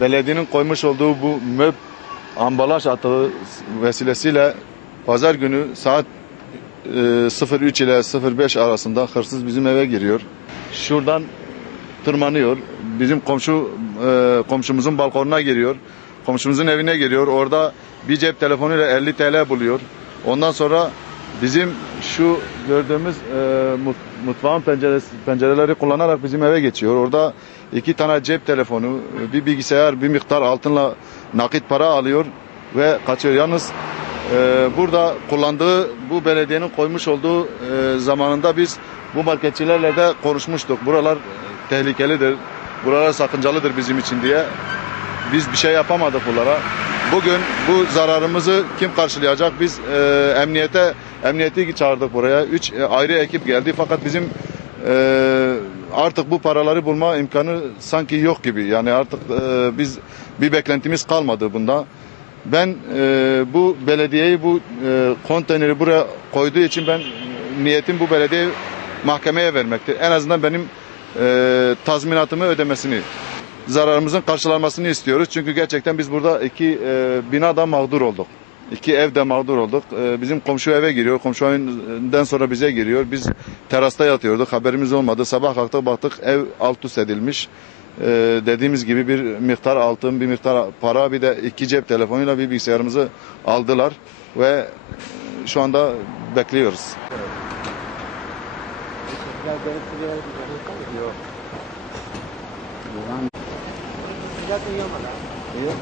belediyenin koymuş olduğu bu MÖP ambalaj atığı vesilesiyle pazar günü saat 03 ile 05 arasında hırsız bizim eve giriyor. Şuradan tırmanıyor. Bizim komşumuzun balkonuna giriyor. Komşumuzun evine giriyor. Orada bir cep telefonuyla 50 TL buluyor. Ondan sonra bizim şu gördüğümüz mutfağın pencereleri kullanarak bizim eve geçiyor. Orada 2 tane cep telefonu, bir bilgisayar, bir miktar altınla nakit para alıyor ve kaçıyor. Yalnız burada kullandığı bu belediyenin koymuş olduğu zamanında biz bu marketçilerle de konuşmuştuk. Buralar tehlikelidir, buralar sakıncalıdır bizim için diye. Biz bir şey yapamadık bunlara. Bugün bu zararımızı kim karşılayacak? Biz emniyeti çağırdık buraya. 3 ayrı ekip geldi fakat bizim artık bu paraları bulma imkanı sanki yok gibi. Yani artık biz bir beklentimiz kalmadı bunda. Ben bu belediyeyi bu konteyneri buraya koyduğu için ben niyetim bu belediyeyi mahkemeye vermektir. En azından benim tazminatımı ödemesini, zararımızın karşılanmasını istiyoruz. Çünkü gerçekten biz burada 2 binada mağdur olduk. 2 evde mağdur olduk. Bizim komşu eve giriyor. Komşu evinden sonra bize giriyor. Biz terasta yatıyorduk. Haberimiz olmadı. Sabah kalktık baktık ev alt üst edilmiş. Dediğimiz gibi bir miktar altın, bir miktar para, bir de 2 cep telefonuyla bir bilgisayarımızı aldılar ve şu anda bekliyoruz. Yok.